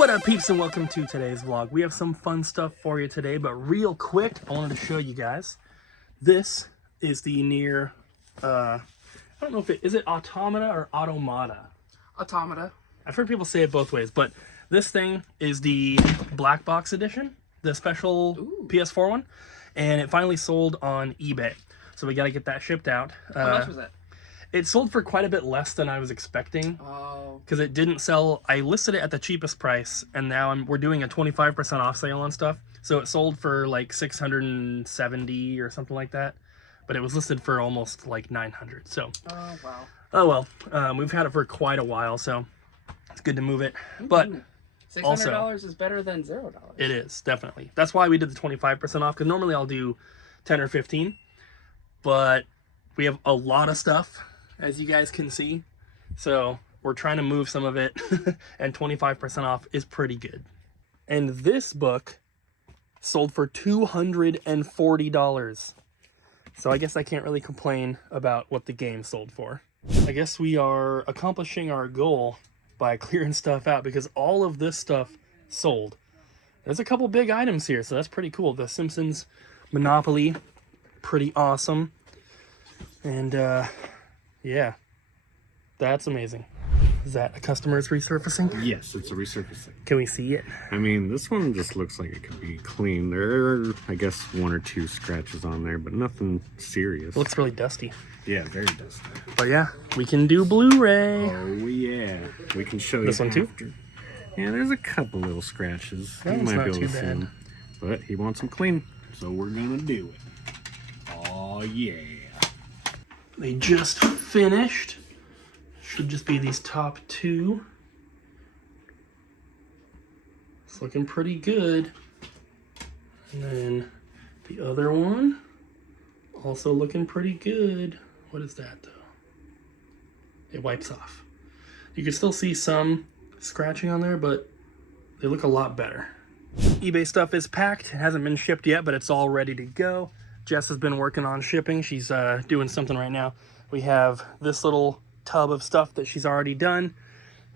What up, peeps, and welcome to today's vlog. We have some fun stuff for you today, but real quick, I wanted to show you guys. This is the near, I don't know if is it Automata or Automata? Automata. I've heard people say it both ways, but this thing is the black box edition, the special PS4 one, and it finally sold on eBay. So we got to get that shipped out. How much was that? It sold for quite a bit less than I was expecting. Oh. Because it didn't sell. I listed it at the cheapest price, and now we're doing a 25% off sale on stuff. So it sold for like 670 or something like that, but it was listed for almost like 900. So. Oh wow. Oh well, we've had it for quite a while, so it's good to move it. But $600 is better than $0. It is, definitely. That's why we did the 25% off. Because normally I'll do 10 or 15, but we have a lot of stuff, as you guys can see. So we're trying to move some of it, and 25% off is pretty good. And this book sold for $240. So I guess I can't really complain about what the game sold for. I guess we are accomplishing our goal by clearing stuff out, because all of this stuff sold. There's a couple big items here, so that's pretty cool. The Simpsons Monopoly, pretty awesome. And yeah, that's amazing. Is that a customer's resurfacing? Yes, it's a resurfacing. Can we see it? I mean, this one just looks like it could be clean. There are, I guess, 1 or 2 scratches on there, but nothing serious. It looks really dusty. Yeah, very dusty. But yeah, we can do Blu-ray. Oh yeah, we can show you This one too? Yeah, there's a couple little scratches. That You one's might not be able too to see bad. them. But he wants them clean, so we're gonna do it. Oh yeah. They just finished. Should just be these top 2. It's looking pretty good. And then the other one, also looking pretty good. What is that though? It wipes off. You can still see some scratching on there, but they look a lot better. eBay stuff is packed. It hasn't been shipped yet, but it's all ready to go. Jess has been working on shipping. She's doing something right now. We have this little tub of stuff that she's already done,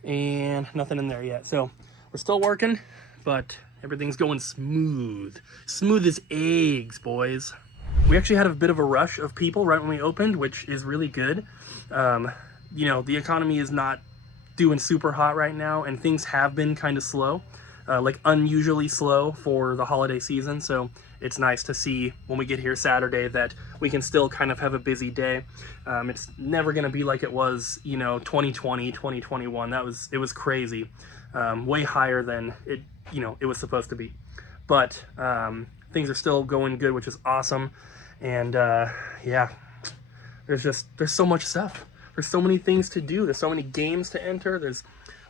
and nothing in there yet. So we're still working, but everything's going smooth. Smooth as eggs, boys. We actually had a bit of a rush of people right when we opened, which is really good. You know, the economy is not doing super hot right now, and things have been kind of slow, like unusually slow for the holiday season. So it's nice to see when we get here Saturday that we can still kind of have a busy day. It's never going to be like it was, you know, 2020, 2021. It was crazy, way higher than it, you know, it was supposed to be. But things are still going good, which is awesome. And yeah, there's so much stuff. There's so many things to do. There's so many games to enter.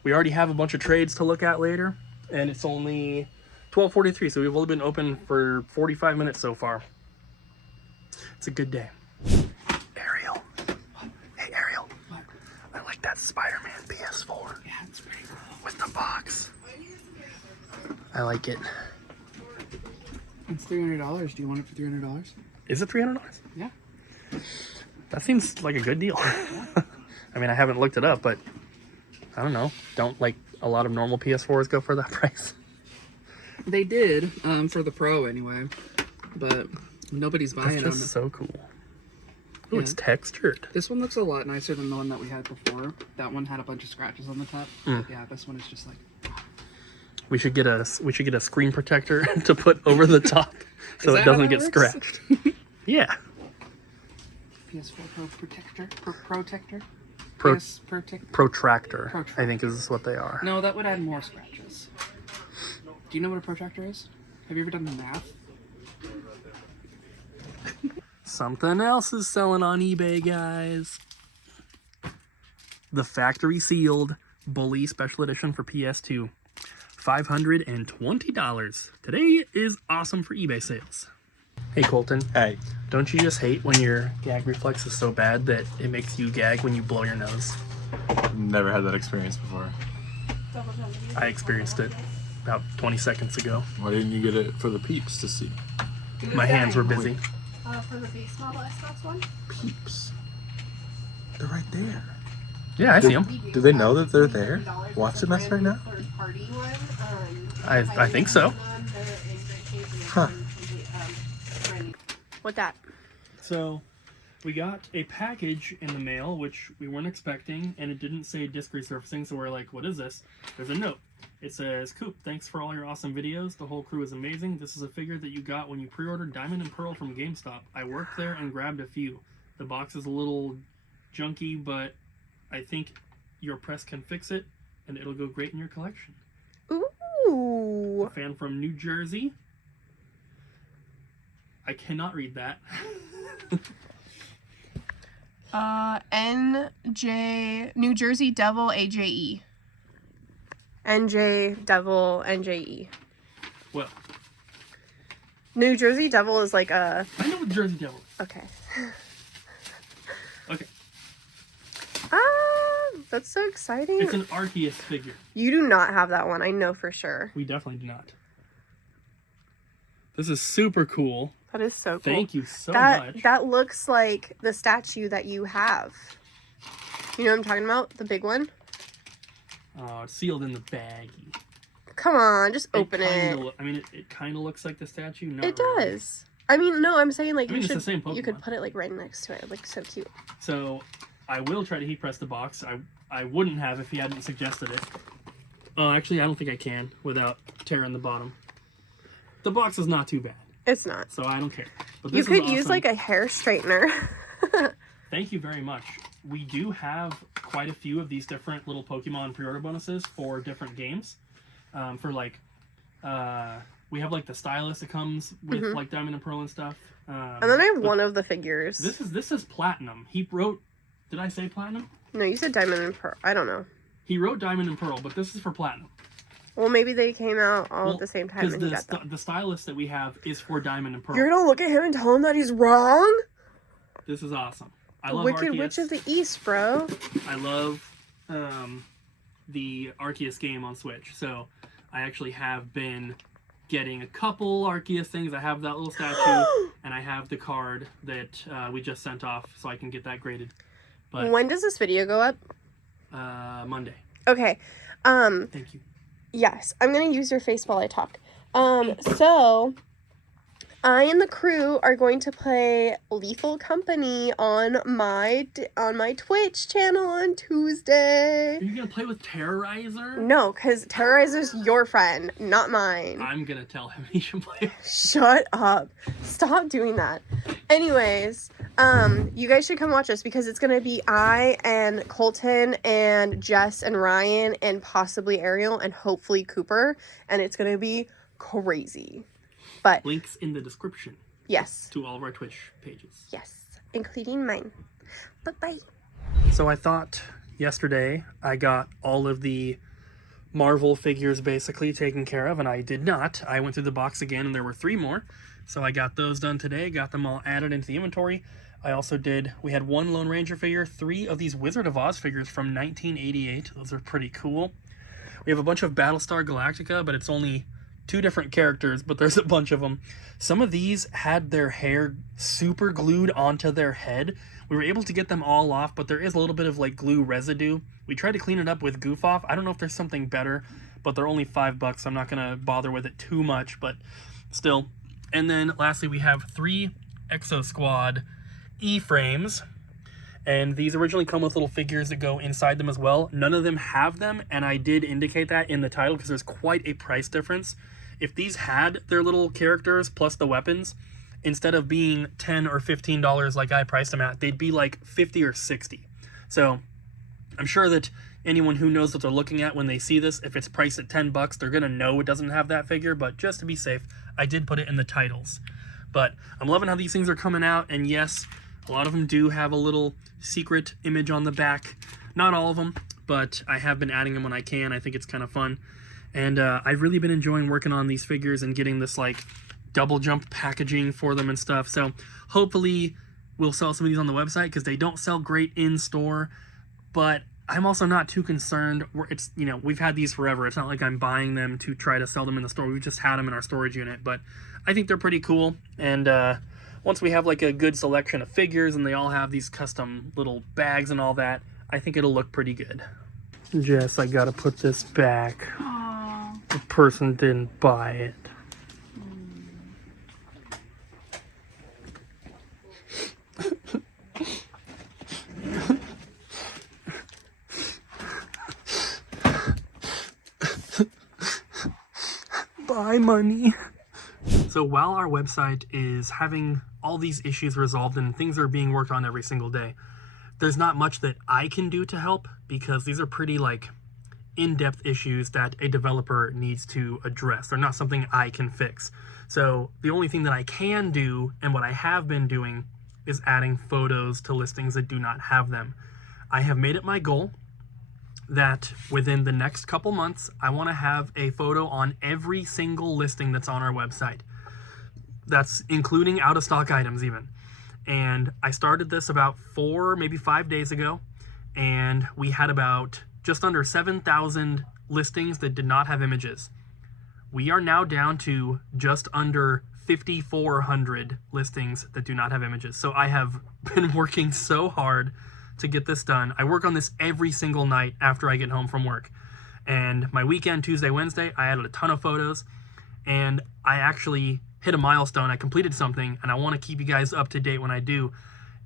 We already have a bunch of trades to look at later, and it's only 12:43, so we've only been open for 45 minutes so far. It's a good day. Ariel. Hey, Ariel. What? I like that Spider-Man PS4. Yeah, it's pretty cool. With the box. I like it. It's $300. Do you want it for $300? Is it $300? Yeah. That seems like a good deal. I mean, I haven't looked it up, but I don't know. Don't like a lot of normal PS4s go for that price? They did, for the Pro anyway, but nobody's buying them. That's just so cool. Oh, Yeah. it's textured. This one looks a lot nicer than the one that we had before. That one had a bunch of scratches on the top. But yeah, this one is just like. We should get a screen protector to put over the top so it doesn't get scratched. Yeah. PS4 Pro Protector? Protector? Protractor, I think is what they are. No, that would add more scratches. Do you know what a protractor is? Have you ever done the math? Something else is selling on eBay, guys. The factory sealed Bully Special Edition for PS2. $520. Today is awesome for eBay sales. Hey Colton. Hey. Don't you just hate when your gag reflex is so bad that it makes you gag when you blow your nose? Never had that experience before. I experienced it about 20 seconds ago. Why didn't you get it for the peeps to see? My hands were busy. For the base model Xbox One? Peeps. They're right there. Yeah, I see them. Do they know that they're there? Watching us right now? Third party one. I think so. Huh. What that? So we got a package in the mail, which we weren't expecting, and it didn't say disc resurfacing, so we're like, what is this? There's a note. It says, Coop, thanks for all your awesome videos. The whole crew is amazing. This is a figure that you got when you pre-ordered Diamond and Pearl from GameStop. I worked there and grabbed a few. The box is a little junky, but I think your press can fix it, and it'll go great in your collection. Ooh. A fan from New Jersey. I cannot read that. NJ New Jersey Devil AJE. NJ Devil NJE. Well, New Jersey Devil is like a. I know what Jersey Devil is. Okay. Okay. That's so exciting. It's an Arceus figure. You do not have that one, I know for sure. We definitely do not. This is super cool. That is so cool. Thank you so much. That looks like the statue that you have. You know what I'm talking about? The big one? Oh, it's sealed in the baggie. Come on, just open it. I mean, it kind of looks like the statue. Not It really. does. I mean, no, I'm saying like I mean, you it's should. the same You could Pokemon. put it like right next to it. It looks so cute. So, I will try to heat press the box. I wouldn't have if he hadn't suggested it. Oh, actually, I don't think I can without tearing the bottom. The box is not too bad, It's not. so I don't care. But You this could is use awesome. like a hair straightener. Thank you very much. We do have quite a few of these different little Pokemon pre-order bonuses for different games. We have like the stylus that comes with like Diamond and Pearl and stuff. And then I have one of the figures. This is platinum. He wrote. Did I say platinum? No, you said Diamond and Pearl. I don't know. He wrote Diamond and Pearl, but this is for platinum. Well, maybe they came out all at the same time and he got them. The stylus that we have is for Diamond and Pearl. You're gonna look at him and tell him that he's wrong? This is awesome. I love Wicked Arceus. Witch of the East, bro. I love the Arceus game on Switch. So I actually have been getting a couple Arceus things. I have that little statue, and I have the card that we just sent off, so I can get that graded. But When does this video go up? Monday. Okay. Thank you. Yes, I'm gonna use your face while I talk. So I and the crew are going to play Lethal Company on my Twitch channel on Tuesday. Are you gonna play with Terrorizer? No, because Terrorizer's your friend, not mine. I'm gonna tell him he should play. Shut up. Stop doing that. Anyways, you guys should come watch us because it's gonna be I and Colton and Jess and Ryan and possibly Ariel and hopefully Cooper, and it's gonna be crazy. But Links in the description yes, to all of our Twitch pages. yes, including mine. Bye. So I thought yesterday I got all of the Marvel figures basically taken care of, and I did not. I went through the box again and there were 3 more. So I got those done today, got them all added into the inventory. We had 1 Lone Ranger figure, 3 of these Wizard of Oz figures from 1988. Those are pretty cool. We have a bunch of Battlestar Galactica, but it's only 2 different characters, but there's a bunch of them. Some of these had their hair super glued onto their head. We were able to get them all off, but there is a little bit of like glue residue. We tried to clean it up with Goof Off. I don't know if there's something better, but they're only $5, so I'm not gonna bother with it too much, but still. And then lastly, we have 3 Exo Squad E-frames. And these originally come with little figures that go inside them as well. None of them have them, and I did indicate that in the title because there's quite a price difference. If these had their little characters plus the weapons, instead of being $10 or $15 like I priced them at, they'd be like $50 or $60. So I'm sure that anyone who knows what they're looking at when they see this, if it's priced at $10, they're gonna know it doesn't have that figure, but just to be safe, I did put it in the titles. But I'm loving how these things are coming out, and yes, a lot of them do have a little secret image on the back. Not all of them, but I have been adding them when I can. I think it's kind of fun. And I've really been enjoying working on these figures and getting this like double jump packaging for them and stuff. So hopefully we'll sell some of these on the website because they don't sell great in store. But I'm also not too concerned. It's, you know, we've had these forever. It's not like I'm buying them to try to sell them in the store. We've just had them in our storage unit. But I think they're pretty cool. And once we have like a good selection of figures and they all have these custom little bags and all that, I think it'll look pretty good. Jess, I gotta put this back. Aww. the person didn't buy it. Buy money. So while our website is having all these issues resolved and things are being worked on every single day, there's not much that I can do to help, because these are pretty like in-depth issues that a developer needs to address. They're not something I can fix. So the only thing that I can do, and what I have been doing, is adding photos to listings that do not have them. I have made it my goal that within the next couple months, I want to have a photo on every single listing that's on our website. That's including out of stock items even. And I started this about 4, maybe 5 days ago, and we had about just under 7,000 listings that did not have images. We are now down to just under 5,400 listings that do not have images. So I have been working so hard to get this done. I work on this every single night after I get home from work. And my weekend, Tuesday, Wednesday, I added a ton of photos, and I actually hit a milestone. I completed something, and I want to keep you guys up to date when I do.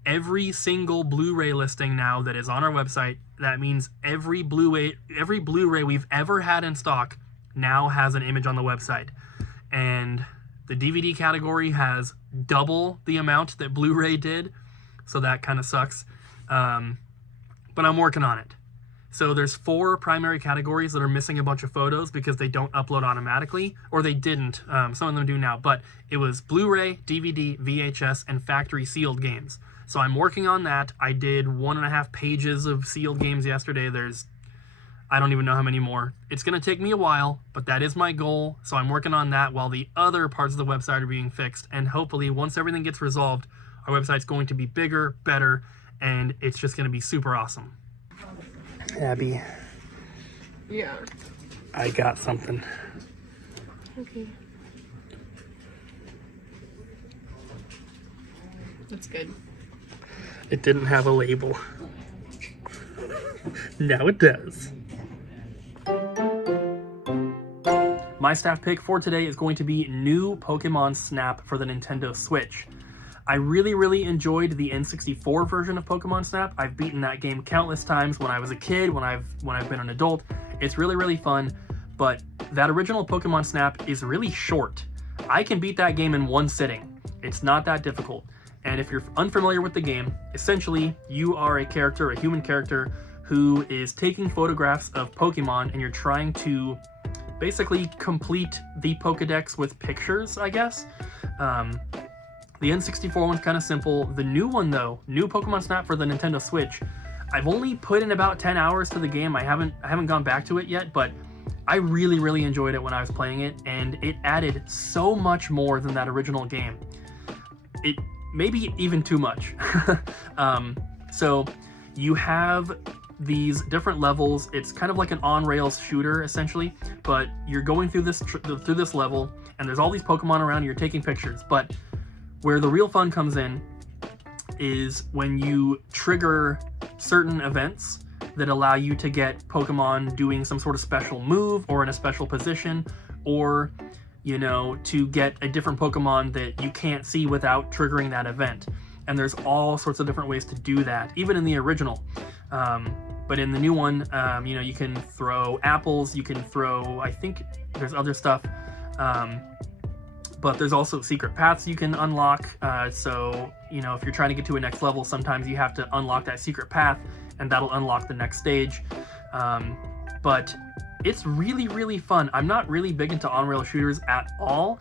Every single Blu-ray listing now that is on our website, that means every Blu-ray we've ever had in stock now has an image on the website. And the DVD category has double the amount that Blu-ray did, so that kind of sucks. But I'm working on it. So there's 4 primary categories that are missing a bunch of photos because they don't upload automatically, or they didn't. Some of them do now, but it was Blu-ray, DVD, VHS, and factory sealed games. So I'm working on that. I did 1.5 pages of sealed games yesterday. I don't even know how many more. It's going to take me a while, but that is my goal. So I'm working on that while the other parts of the website are being fixed. And hopefully once everything gets resolved, our website's going to be bigger, better, and it's just going to be super awesome. Abby, Yeah. I got something. Okay. That's good. It didn't have a label. Now it does. My staff pick for today is going to be new Pokemon Snap for the Nintendo Switch. I really enjoyed the N64 version of Pokemon Snap. I've beaten that game countless times when I was a kid, when I've been an adult. It's really fun, but that original Pokemon Snap is really short. I can beat that game in one sitting. It's not that difficult. And if you're unfamiliar with the game, essentially you are a human character, who is taking photographs of Pokemon, and you're trying to basically complete the Pokedex with pictures, I guess. The N64 one's kind of simple. The new one though, new Pokemon Snap for the Nintendo Switch, I've only put in about 10 hours to the game. I haven't gone back to it yet, but I really enjoyed it when I was playing it, and it added so much more than that original game. It maybe even too much. So you have these different levels. It's kind of like an on-rails shooter essentially, but you're going through this level, and there's all these Pokemon around, and you're taking pictures. But where the real fun comes in is when you trigger certain events that allow you to get Pokemon doing some sort of special move or in a special position, or, you know, to get a different Pokemon that you can't see without triggering that event. And there's all sorts of different ways to do that, even in the original. But in the new one, you know, you can throw apples, you can throw, I think there's other stuff. But there's also secret paths you can unlock. So, you know, if you're trying to get to a next level, sometimes you have to unlock that secret path, and that'll unlock the next stage. But it's really fun. I'm not really big into on-rail shooters at all,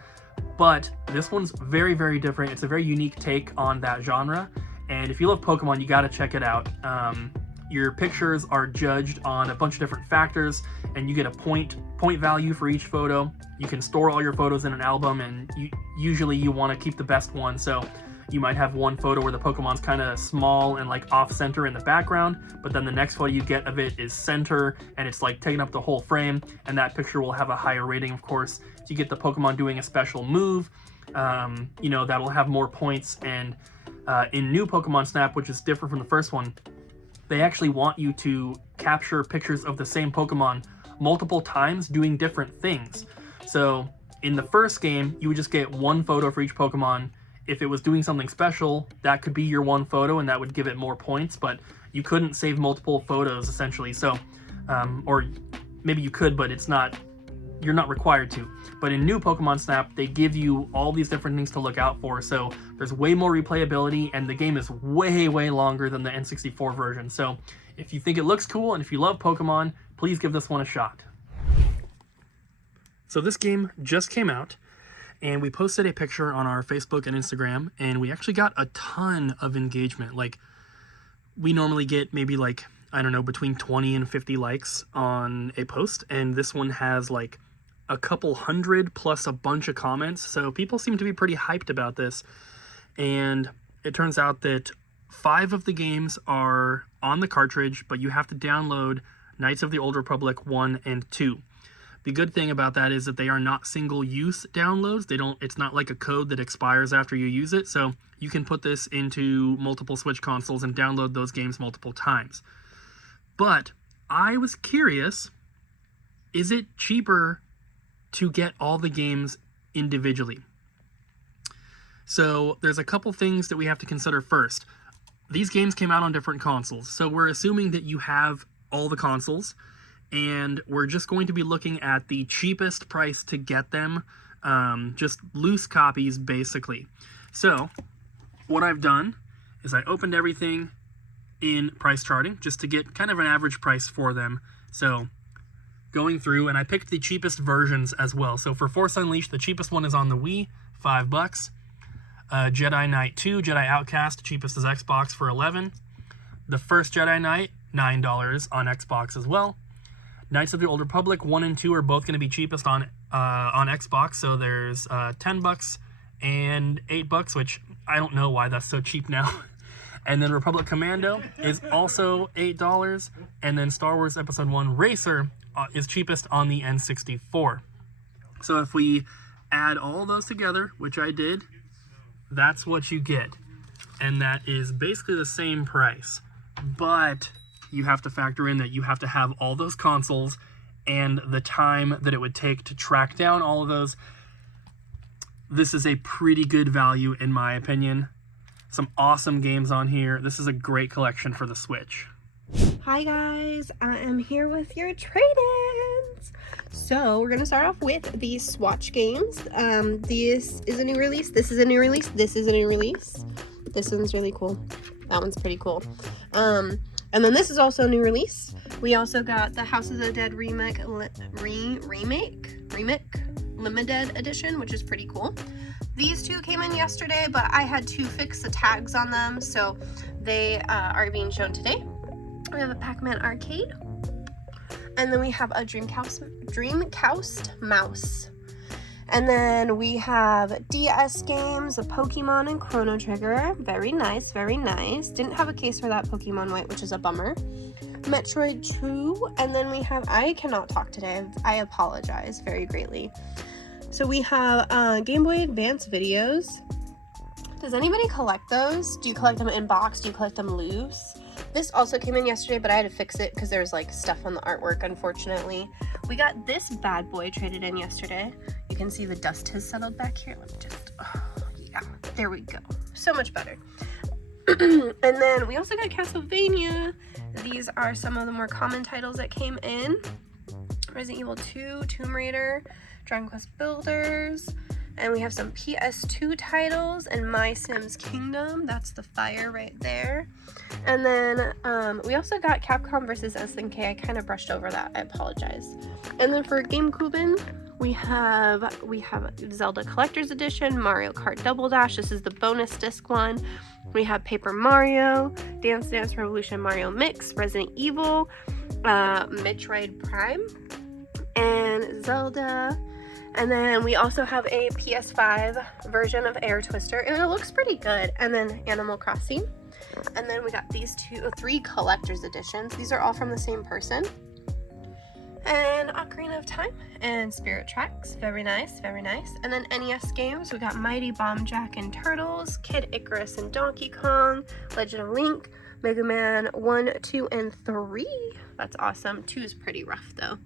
but this one's very different. It's a very unique take on that genre. And if you love Pokemon, you gotta check it out. Your pictures are judged on a bunch of different factors, and you get a point value for each photo. You can store all your photos in an album, and usually you want to keep the best one. So you might have one photo where the Pokemon's kind of small and like off center in the background, but then the next photo you get of it is center, and it's like taking up the whole frame, and that picture will have a higher rating, of course. So you get the Pokemon doing a special move, you know, that'll have more points. And in new Pokemon Snap, which is different from the first one, they actually want you to capture pictures of the same Pokemon multiple times doing different things. So in the first game, you would just get one photo for each Pokemon. If it was doing something special, that could be your one photo and that would give it more points, but you couldn't save multiple photos essentially. So, or maybe you could, but you're not required to. But in new Pokemon Snap, they give you all these different things to look out for. So there's way more replayability, and the game is way, way longer than the N64 version. So if you think it looks cool and if you love Pokemon, please give this one a shot. So this game just came out, and we posted a picture on our Facebook and Instagram, and we actually got a ton of engagement. Like, we normally get maybe like, I don't know, between 20 and 50 likes on a post, and this one has like a couple hundred plus a bunch of comments. So people seem to be pretty hyped about this, and it turns out that 5 of the games are on the cartridge, but you have to download Knights of the Old Republic 1 and 2. The good thing about that is that they are not single-use downloads. It's not like a code that expires after you use it, so you can put this into multiple Switch consoles and download those games multiple times. But I was curious, is it cheaper to get all the games individually? So there's a couple things that we have to consider first. These games came out on different consoles, so we're assuming that you have all the consoles, and we're just going to be looking at the cheapest price to get them, just loose copies basically. So what I've done is I opened everything in price charting just to get kind of an average price for them. So going through, and I picked the cheapest versions as well. So for Force Unleashed, the cheapest one is on the Wii, $5. Jedi Knight 2, Jedi Outcast, cheapest is Xbox for $11. The first Jedi Knight, $9 on Xbox as well. Knights of the Old Republic 1 and 2 are both going to be cheapest on Xbox, so there's $10 and $8, which I don't know why that's so cheap now. And then Republic Commando is also $8, and then Star Wars Episode 1 Racer is cheapest on the N64. So if we add all those together, which I did, that's what you get. And that is basically the same price. But you have to factor in that you have to have all those consoles and the time that it would take to track down all of those. This is a pretty good value in my opinion. Some awesome games on here. This is a great collection for the Switch. Hi guys, I am here with your trade-ins. So we're gonna start off with the Swatch games. This is a new release, this is a new release, this is a new release. This one's really cool. That one's pretty cool. And then this is also a new release. We also got the House of the Dead remake limited edition, which is pretty cool. These two came in yesterday, but I had to fix the tags on them, so they are being shown today. We have a Pac-Man arcade, and then we have a Dreamcast mouse. And then we have DS games, a Pokemon and Chrono Trigger. Very nice, very nice. Didn't have a case for that Pokemon White, which is a bummer. Metroid 2, and then we have, I cannot talk today, I apologize very greatly. So we have Game Boy Advance videos. Does anybody collect those? Do you collect them in box? Do you collect them loose? This also came in yesterday, but I had to fix it because there's like stuff on the artwork, unfortunately. We got this bad boy traded in yesterday. You can see the dust has settled back here. Let me just, oh, yeah, there we go. So much better. And then we also got Castlevania. These are some of the more common titles that came in. Resident Evil 2, Tomb Raider, Dragon Quest Builders, and we have some PS2 titles and My Sims Kingdom. That's the fire right there. And then we also got Capcom vs. SNK. I kind of brushed over that. I apologize. And then for GameCube, we have Zelda Collector's Edition, Mario Kart Double Dash. This is the bonus disc one. We have Paper Mario, Dance Dance Revolution Mario Mix, Resident Evil, Metroid Prime, and Zelda. And then we also have a PS5 version of Air Twister, and it looks pretty good. And then Animal Crossing. And then we got these 3 collector's editions. These are all from the same person. And Ocarina of Time and Spirit Tracks. Very nice, very nice. And then NES games, we got Mighty Bomb Jack and Turtles, Kid Icarus and Donkey Kong, Legend of Link, Mega Man 1, 2, and 3. That's awesome. 2 is pretty rough though.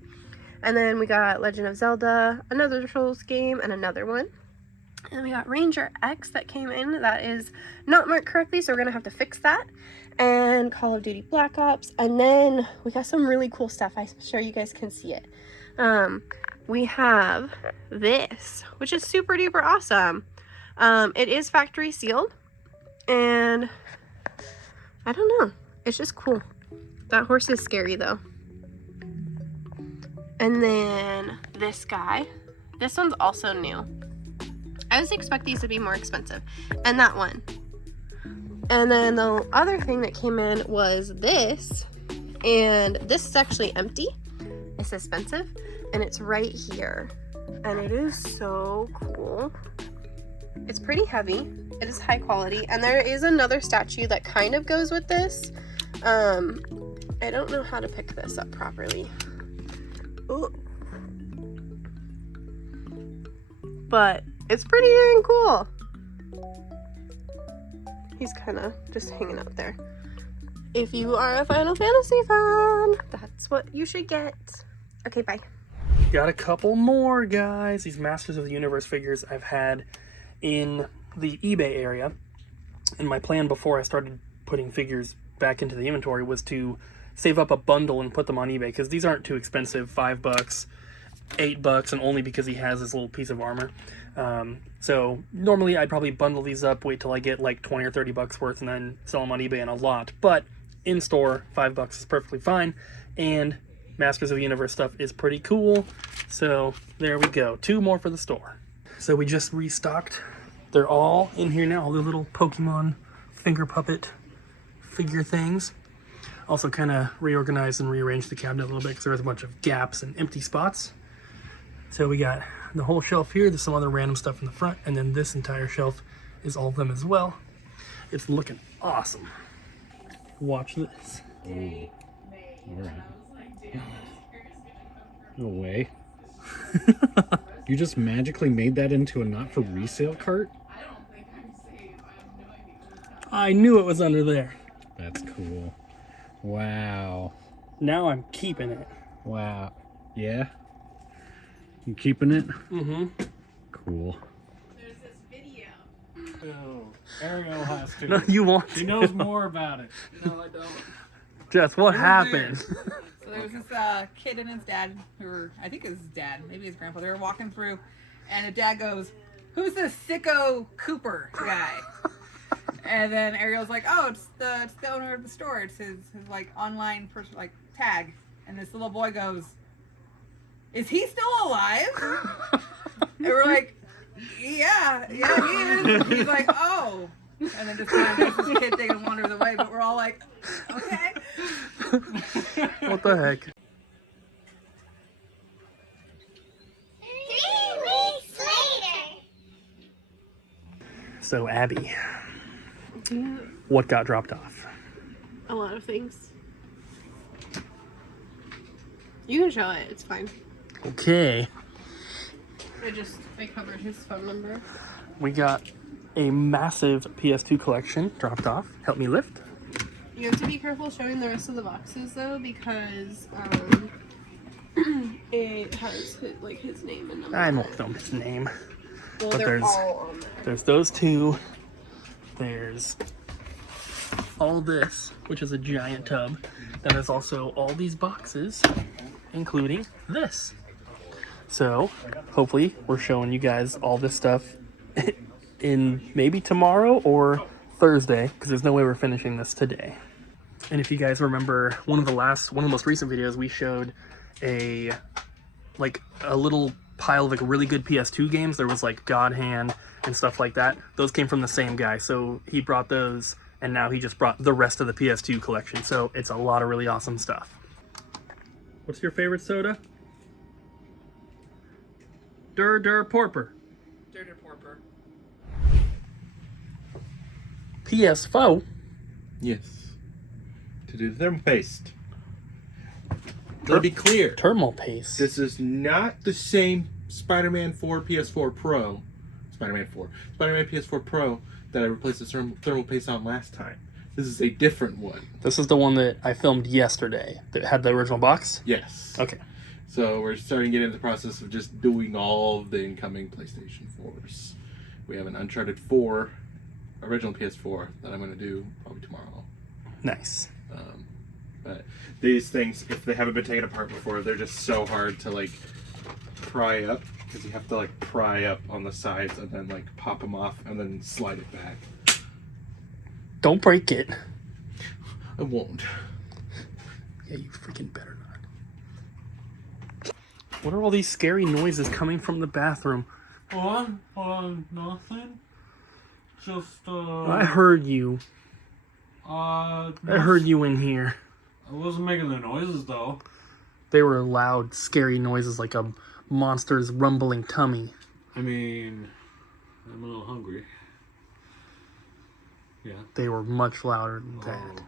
And then we got Legend of Zelda, another Souls game, and another one. And then we got Ranger X that came in. That is not marked correctly, so we're going to have to fix that. And Call of Duty Black Ops. And then we got some really cool stuff. I'm sure you guys can see it. We have this, which is super duper awesome. It is factory sealed. And I don't know. It's just cool. That horse is scary though. And then this guy. This one's also new. I was expecting these to be more expensive. And that one. And then the other thing that came in was this. And this is actually empty. It's expensive. And it's right here. And it is so cool. It's pretty heavy. It is high quality. And there is another statue that kind of goes with this. I don't know how to pick this up properly. Ooh. But it's pretty dang cool. He's kind of just hanging out there. If you are a Final Fantasy fan, that's what you should get. Okay, bye. Got a couple more, guys. These Masters of the Universe figures I've had in the eBay area. And my plan before I started putting figures back into the inventory was to save up a bundle and put them on eBay, because these aren't too expensive. $5, $8, and only because he has this little piece of armor. So normally I'd probably bundle these up, wait till I get like 20 or 30 bucks worth, and then sell them on eBay in a lot. But in store, $5 is perfectly fine. And Masters of the Universe stuff is pretty cool. So there we go. 2 more for the store. So we just restocked. They're all in here now. All the little Pokemon finger puppet figure things. Also kind of reorganized and rearranged the cabinet a little bit because there was a bunch of gaps and empty spots. So we got the whole shelf here. There's some other random stuff in the front. And then this entire shelf is all of them as well. It's looking awesome. Watch this. Ooh. All right. No way. You just magically made that into a not for resale cart? I knew it was under there. That's cool. Wow. Now I'm keeping it. Wow. Yeah? You keeping it? Mm-hmm. Cool. There's this video. Oh, Ariel has to. No, you want She to. knows more about it. No, I don't. Jess, what happened? So there was this kid and his dad, who were, I think it was his dad, maybe his grandpa. They were walking through, and the dad goes, "Who's this sicko Cooper guy?" And then Ariel's like, "Oh, it's the owner of the store. It's his like online person like tag." And this little boy goes, "Is he still alive?" And we're like, yeah, he is. He's like, "Oh." And then just kind of does this kid thing and wanders away, but we're all like, okay. What the heck? 3 weeks later. So, Abby, what got dropped off? A lot of things. You can show it. It's fine. Okay. I covered his phone number. We got a massive PS2 collection dropped off. Help me lift. You have to be careful showing the rest of the boxes though, because it has his name and number. I don't know his name. Well, but they're there's- all on there. There's those 2. There's all this, which is a giant tub. Then there's also all these boxes, including this. So, hopefully, we're showing you guys all this stuff in maybe tomorrow or Thursday, because there's no way we're finishing this today. And if you guys remember, one of the most recent videos, we showed a little pile of like really good PS2 games. There was like God Hand and stuff like that. Those came from the same guy, so he brought those, and now he just brought the rest of the PS2 collection. So it's a lot of really awesome stuff. What's your favorite soda? Dur Porper. Dirty Porper. PS4. Yes. To do thermal paste. To be clear, Thermal paste. this is not the same Spider-Man 4 PS4 Pro. Spider-Man PS4 Pro that I replaced the thermal paste on last time. This is a different one. This is the one that I filmed yesterday that had the original box? Yes. Okay. So we're starting to get into the process of just doing all of the incoming PlayStation 4s. We have an Uncharted 4 original PS4 that I'm going to do probably tomorrow. Nice. But these things, if they haven't been taken apart before, they're just so hard to like pry up, because you have to like pry up on the sides and then like pop them off and then slide it back. Don't break it. I won't. Yeah, you freaking better not. What are all these scary noises coming from the bathroom? Nothing. Just, I heard you. I heard you in here. I wasn't making the noises, though. They were loud, scary noises like a monster's rumbling tummy. I mean, I'm a little hungry. Yeah. They were much louder than that.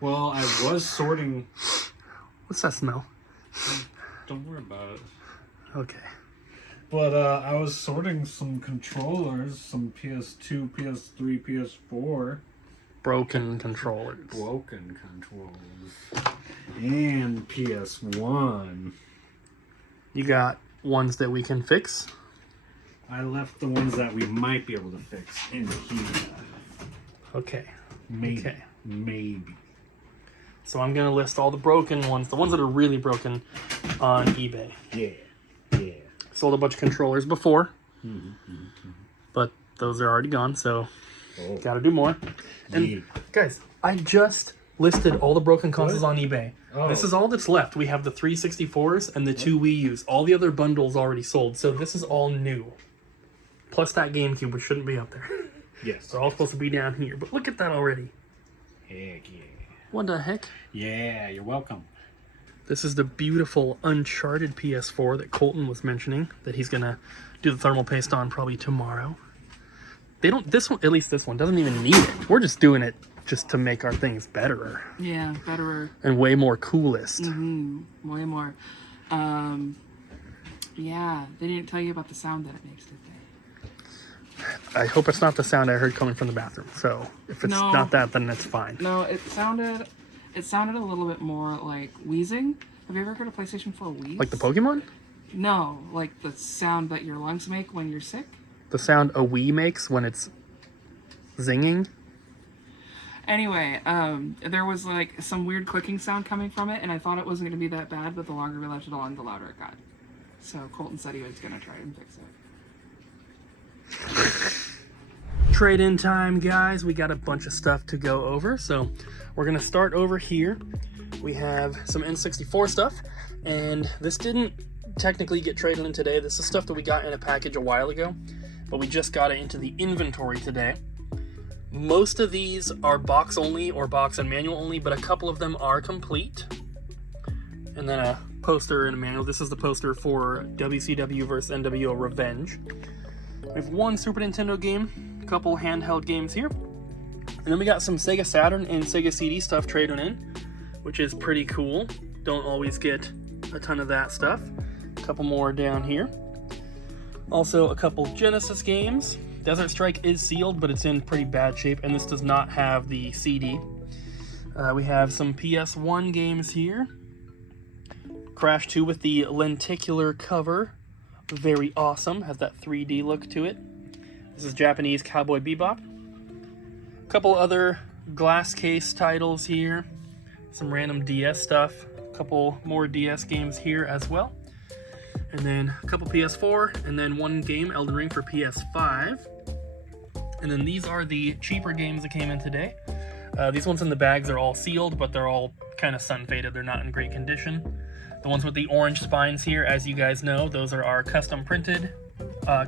Well, I was sorting... What's that smell? Don't worry about it. Okay. But I was sorting some controllers, some PS2, PS3, PS4. Broken controllers. Broken controllers. And PS1. You got ones that we can fix? I left the ones that we might be able to fix in here. Okay. Maybe. Okay. Maybe. So I'm gonna list all the broken ones, the ones that are really broken, on eBay. Yeah. Yeah. Sold a bunch of controllers before, but those are already gone, so gotta do more. And guys, I just listed all the broken consoles on eBay. Oh. This is all that's left. We have the 364s and the 2 Wii U's. All the other bundles already sold, so this is all new. Plus that GameCube, which shouldn't be up there. Yes. They're all supposed to be down here, but look at that already. Heck yeah. What the heck? Yeah, you're welcome. This is the beautiful Uncharted PS4 that Colton was mentioning that he's gonna do the thermal paste on probably tomorrow. They don't, this one, at least this one, doesn't even need it. We're just doing it just to make our things betterer Yeah, better. and way more coolest. Way more. Yeah, they didn't tell you about the sound that it makes, did they? I hope it's not the sound I heard coming from the bathroom. So if it's No. not that, then it's fine. No, it sounded a little bit more like wheezing. Have you ever heard a PlayStation 4 wheeze? Like the Pokemon? No, like the sound that your lungs make when you're sick. The sound a Wii makes when it's zinging? Anyway, there was like some weird clicking sound coming from it, and I thought it wasn't going to be that bad, but the longer we left it on, the louder it got. So Colton said he was going to try and fix it. Trade-in time, guys. We got a bunch of stuff to go over, so we're gonna start over here. We have some N64 stuff, and this didn't technically get traded in today. This is stuff that we got in a package a while ago, but we just got it into the inventory today. Most of these are box only or box and manual only, but a couple of them are complete. And then a poster and a manual. This is the poster for WCW vs. NWO Revenge. We have one Super Nintendo game, a couple handheld games here, and then we got some Sega Saturn and Sega CD stuff trading in, which is pretty cool. Don't always get a ton of that stuff. A couple more down here. Also a couple Genesis games. Desert Strike is sealed, but it's in pretty bad shape, and this does not have the CD. We have some PS1 games here. Crash 2 with the lenticular cover. Very awesome, has that 3D look to it. This is Japanese Cowboy Bebop. A couple other glass case titles here. Some random DS stuff. A couple more DS games here as well. And then a couple PS4, and then one game, Elden Ring, for PS5. And then these are the cheaper games that came in today. These ones in the bags are all sealed, but they're all kind of sun faded. They're not in great condition. The ones with the orange spines here, as you guys know, those are our custom printed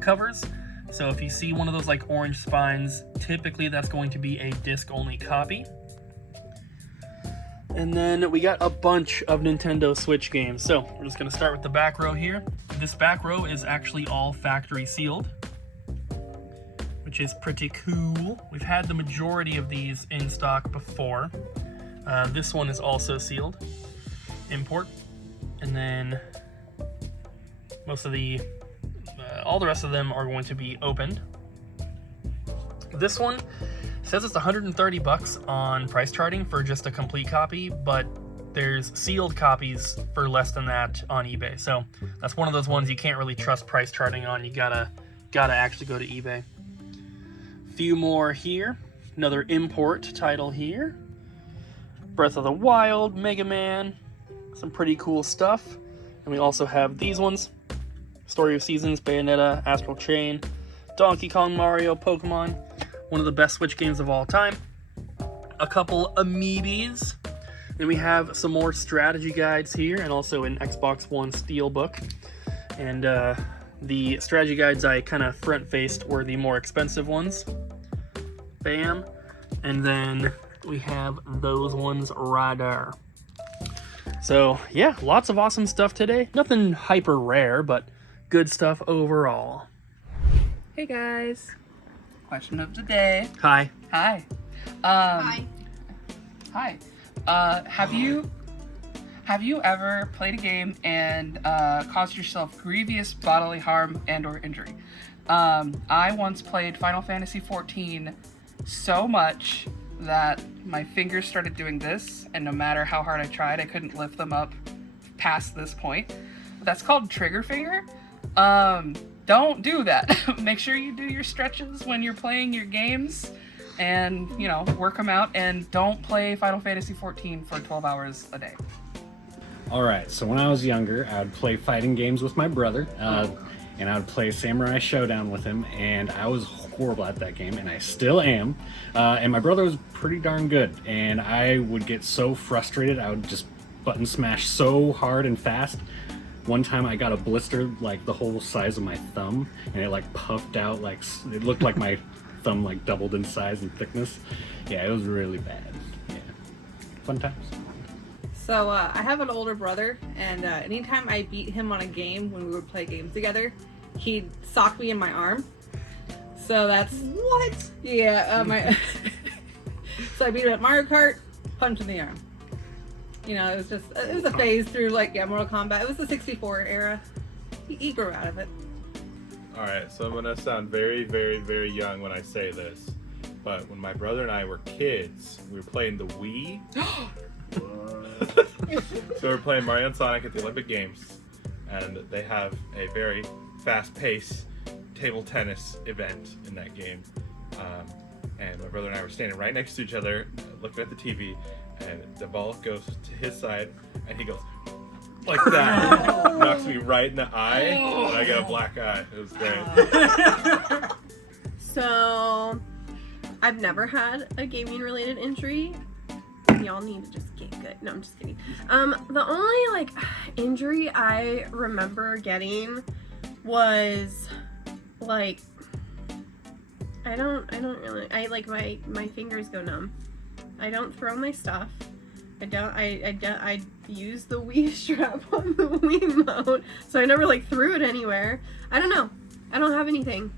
covers. So if you see one of those like orange spines, typically that's going to be a disc-only copy. And then we got a bunch of Nintendo Switch games. So we're just gonna start with the back row here. This back row is actually all factory sealed, which is pretty cool. We've had the majority of these in stock before. This one is also sealed, import. And then most of the, all the rest of them are going to be opened. This one says it's $130 on price charting for just a complete copy, but there's sealed copies for less than that on eBay. So that's one of those ones you can't really trust price charting on. You gotta actually go to eBay. Few more here. Another import title here. Breath of the Wild, Mega Man, some pretty cool stuff. And we also have these ones. Story of Seasons, Bayonetta, Astral Chain, Donkey Kong, Mario, Pokemon. One of the best Switch games of all time. A couple Amiibis. Then we have some more strategy guides here, and also an Xbox One Steelbook. And the strategy guides I kind of front-faced were the more expensive ones. Bam. And then we have those ones right there. So yeah, lots of awesome stuff today. Nothing hyper rare, but good stuff overall. Hey guys. Question of the day. Hi. Hi. Hi. Hi. Have you ever played a game and caused yourself grievous bodily harm and or injury? I once played Final Fantasy XIV so much that my fingers started doing this, and no matter how hard I tried, I couldn't lift them up past this point. That's called trigger finger. Don't do that. Make sure you do your stretches when you're playing your games, and work them out, and don't play Final Fantasy XIV for 12 hours a day. Alright, so when I was younger, I would play fighting games with my brother, and I would play Samurai Showdown with him, and I was horrible at that game, and I still am. And my brother was pretty darn good, and I would get so frustrated, I would just button smash so hard and fast. One time I got a blister like the whole size of my thumb, and it like puffed out, like it looked like my thumb like doubled in size and thickness. Yeah, it was really bad. Yeah, fun times. So I have an older brother, and anytime I beat him on a game when we would play games together, he'd sock me in my arm. So that's what? Yeah, my. So I beat him at Mario Kart, punch in the arm. It was a phase through Mortal Kombat. It was the 64 era. He grew out of it. Alright, so I'm gonna sound very, very, very young when I say this, but when my brother and I were kids, we were playing the Wii. So we were playing Mario and Sonic at the Olympic Games, and they have a very fast-paced table tennis event in that game. And my brother and I were standing right next to each other, looking at the TV, and the ball goes to his side, and he goes like that, knocks me right in the eye, and I get a black eye. It was great. So, I've never had a gaming-related injury. Y'all need to just get good. No, I'm just kidding. The only injury I remember getting was I don't really. My fingers go numb. I don't throw my stuff. I use the Wii strap on the Wii mode, so I never threw it anywhere. I don't know. I don't have anything.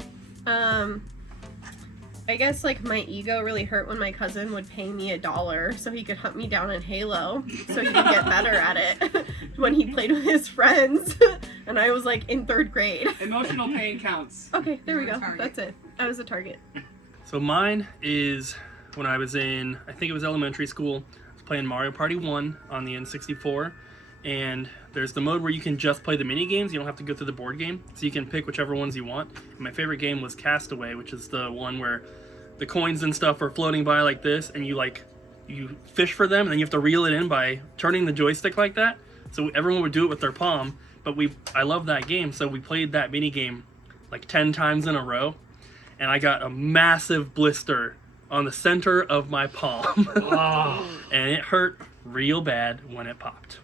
I guess my ego really hurt when my cousin would pay me $1 so he could hunt me down in Halo so he could get better at it when he played with his friends. And I was in 3rd grade. Emotional pain counts. Okay, there we go. That's it. I was a target. So mine is when I was in, I think it was elementary school. I was playing Mario Party 1 on the N64. And there's the mode where you can just play the mini games. You don't have to go through the board game. So you can pick whichever ones you want. And my favorite game was Castaway, which is the one where the coins and stuff are floating by like this, and you fish for them, and then you have to reel it in by turning the joystick like that. So everyone would do it with their palm. But I love that game, so we played that mini game 10 times in a row. And I got a massive blister on the center of my palm. And it hurt real bad when it popped.